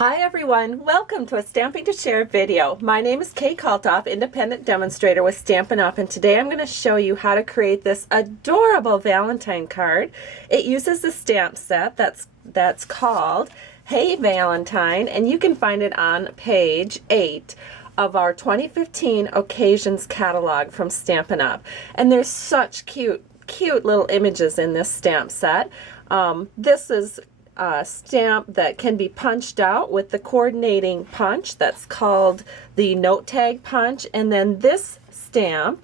Hi everyone, welcome to a Stamping to Share video. My name is Kay Kalthoff, independent demonstrator with Stampin' Up! And today I'm going to show you how to create this adorable Valentine card. It uses the stamp set that's called Hey Valentine, and you can find it on page 8 of our 2015 Occasions catalog from Stampin' Up! And there's such cute little images in this stamp set. This is stamp that can be punched out with the coordinating punch that's called the note tag punch, and then this stamp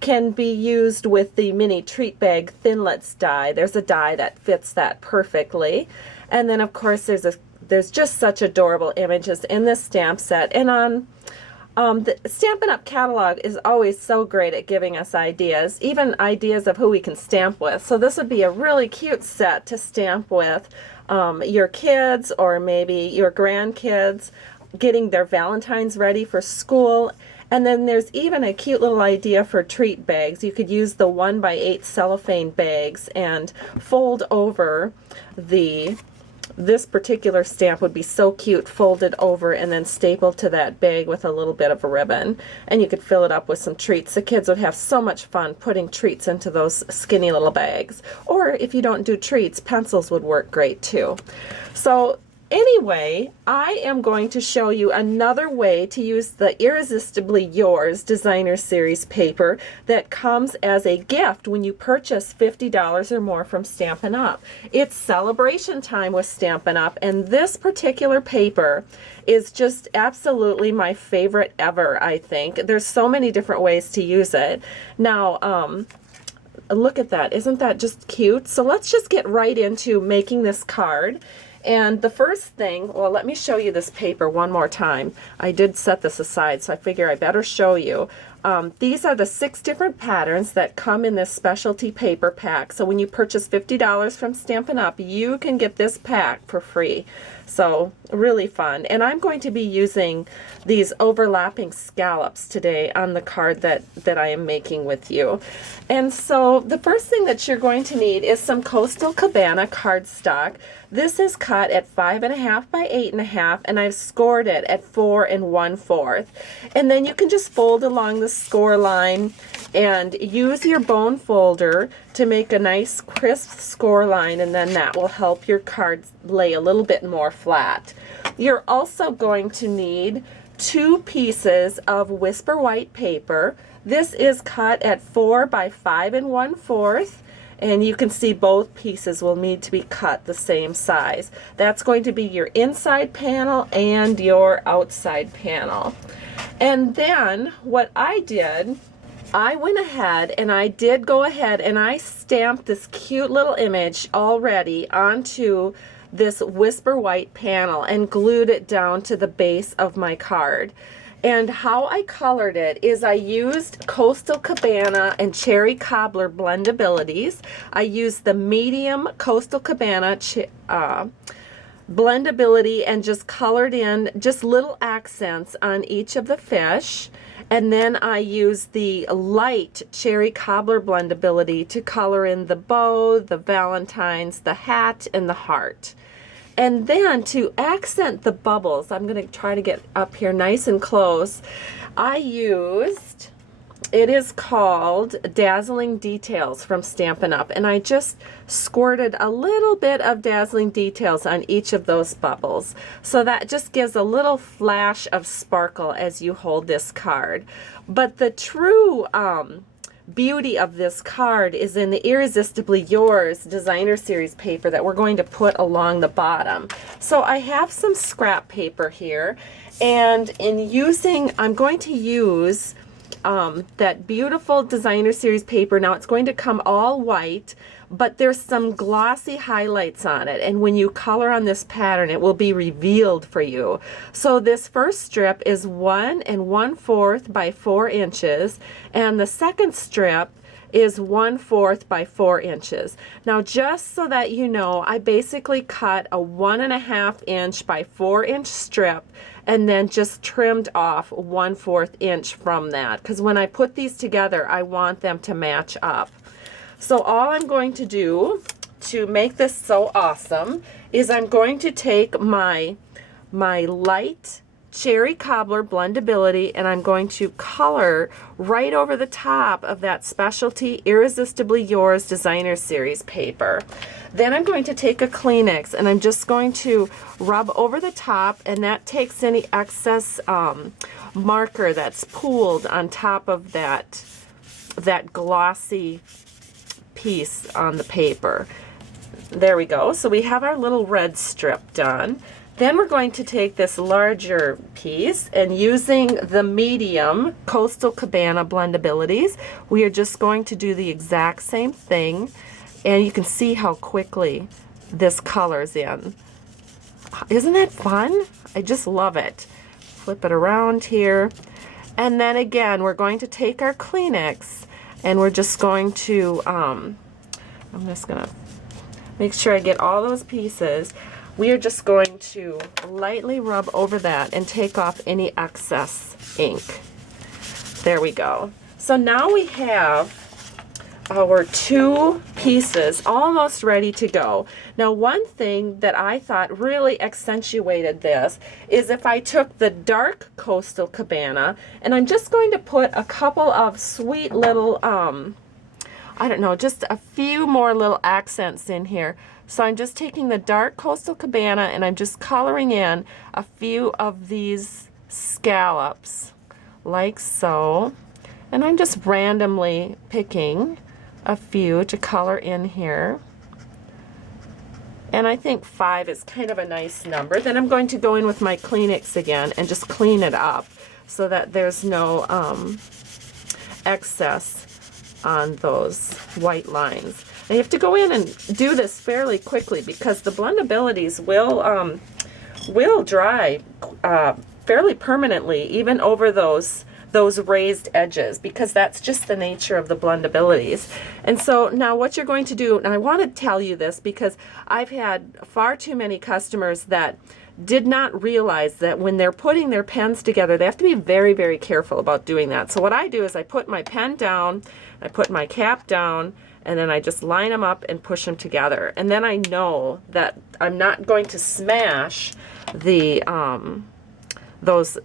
can be used with the mini treat bag thinlits die. There's a die that fits that perfectly, and then of course there's just such adorable images in this stamp set. And on the Stampin' Up! Catalog is always so great at giving us ideas, even ideas of who we can stamp with. So this would be a really cute set to stamp with your kids or maybe your grandkids getting their Valentines ready for school. And then there's even a cute little idea for treat bags. You could use the 1x8 cellophane bags and fold over this particular stamp would be so cute, folded over and then stapled to that bag with a little bit of a ribbon. And you could fill it up with some treats. The kids would have so much fun putting treats into those skinny little bags. Or if you don't do treats, pencils would work great too. So anyway, I am going to show you another way to use the Irresistibly Yours Designer Series paper that comes as a gift when you purchase $50 or more from Stampin' Up! It's celebration time with Stampin' Up! And this particular paper is just absolutely my favorite ever, I think. There's so many different ways to use it. Now, look at that. Isn't that just cute? So let's just get right into making this card. And the first thing, well, let me show you this paper one more time. I did set this aside, so I figure I better show you. These are the 6 different patterns that come in this specialty paper pack. So when you purchase $50 from Stampin' Up!, you can get this pack for free. So really fun. And I'm going to be using these overlapping scallops today on the card that I am making with you. And so the first thing that you're going to need is some Coastal Cabana cardstock. This is cut at 5.5 by 8.5, and I've scored it at 4 1/4. And then you can just fold along the score line and use your bone folder to make a nice crisp score line, and then that will help your cards lay a little bit more flat. You're also going to need 2 pieces of Whisper White paper. This is cut at 4 by 5 1/4. And you can see both pieces will need to be cut the same size. That's going to be your inside panel and your outside panel. And then what I did, I went ahead and I stamped this cute little image already onto this Whisper White panel and glued it down to the base of my card. And how I colored it is I used Coastal Cabana and Cherry Cobbler blendabilities. I used the medium Coastal Cabana blendability and just colored in just little accents on each of the fish. And then I used the light Cherry Cobbler blendability to color in the bow, the Valentines, the hat, and the heart. And then to accent the bubbles, I'm going to try to get up here nice and close. I used, it is called Dazzling Details from Stampin' Up! And I just squirted a little bit of Dazzling Details on each of those bubbles. So that just gives a little flash of sparkle as you hold this card. But the true beauty of this card is in the Irresistibly Yours Designer Series paper that we're going to put along the bottom. So I have some scrap paper here, and I'm going to use that beautiful Designer Series paper. Now it's going to come all white, but there's some glossy highlights on it, and when you color on this pattern it will be revealed for you. So this first strip is 1 1/4 by 4 inches, and the second strip is 1/4 by 4 inches. Now just so that you know, I basically cut a 1.5 inch by 4 inch strip and then just trimmed off 1/4 inch from that, because when I put these together I want them to match up. So all I'm going to do to make this so awesome is I'm going to take my my light Cherry Cobbler Blendability, and I'm going to color right over the top of that Specialty Irresistibly Yours Designer Series paper. Then I'm going to take a Kleenex and I'm just going to rub over the top, and that takes any excess marker that's pooled on top of that glossy piece on the paper. There we go. So we have our little red strip done. Then we're going to take this larger piece, and using the medium Coastal Cabana Blendabilities, we are just going to do the exact same thing, and you can see how quickly this colors in. Isn't that fun? I just love it. Flip it around here, and then again we're going to take our Kleenex and we're just going to, I'm just going to make sure I get all those pieces. We are just going to lightly rub over that and take off any excess ink. There we go. So now we have our two pieces almost ready to go. Now, one thing that I thought really accentuated this is if I took the dark Coastal Cabana, and I'm just going to put a couple of sweet little, I don't know, just a few more little accents in here. So I'm just taking the dark Coastal Cabana and I'm just coloring in a few of these scallops, like so. And I'm just randomly picking a few to color in here. And I think 5 is kind of a nice number. Then I'm going to go in with my Kleenex again and just clean it up so that there's no excess on those white lines. And you have to go in and do this fairly quickly because the blendabilities will dry fairly permanently, even over those raised edges, because that's just the nature of the blendabilities. And so now what you're going to do, and I want to tell you this because I've had far too many customers that did not realize that when they're putting their pens together, they have to be very, very careful about doing that. So what I do is I put my pen down, I put my cap down, and then I just line them up and push them together. And then I know that I'm not going to smash the those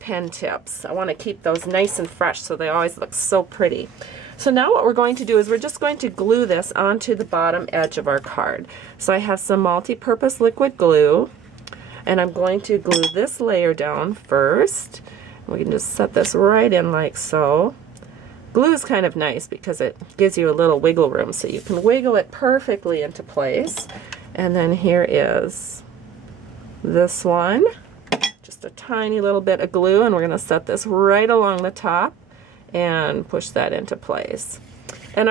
pen tips. I want to keep those nice and fresh so they always look so pretty. So now what we're going to do is we're just going to glue this onto the bottom edge of our card. So I have some multi-purpose liquid glue, and I'm going to glue this layer down first. We can just set this right in like so. Glue is kind of nice because it gives you a little wiggle room, so you can wiggle it perfectly into place. And then here is this one. Just a tiny little bit of glue, and we're going to set this right along the top and push that into place. And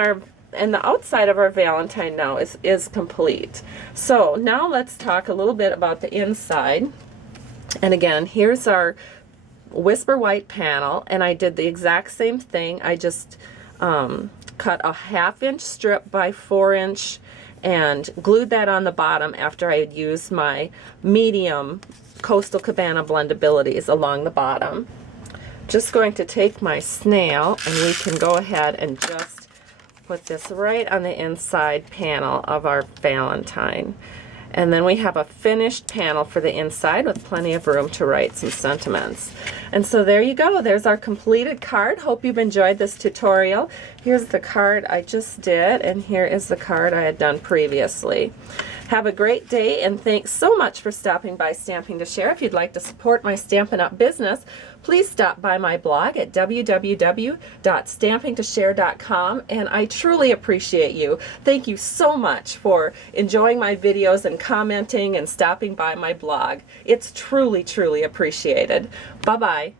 the outside of our Valentine now is complete. So now let's talk a little bit about the inside. And again, here's our Whisper White panel, and I did the exact same thing. I just cut a 1/2 inch strip by 4 inch and glued that on the bottom after I had used my medium Coastal Cabana Blendabilities along the bottom. Just going to take my snail, and we can go ahead and just put this right on the inside panel of our Valentine. And then we have a finished panel for the inside with plenty of room to write some sentiments. And so there you go. There's our completed card. Hope you've enjoyed this tutorial. Here's the card I just did, and here is the card I had done previously. Have a great day, and thanks so much for stopping by Stamping to Share. If you'd like to support my Stampin' Up! Business, please stop by my blog at www.stampingtoshare.com, and I truly appreciate you. Thank you so much for enjoying my videos and commenting and stopping by my blog. It's truly, truly appreciated. Bye-bye.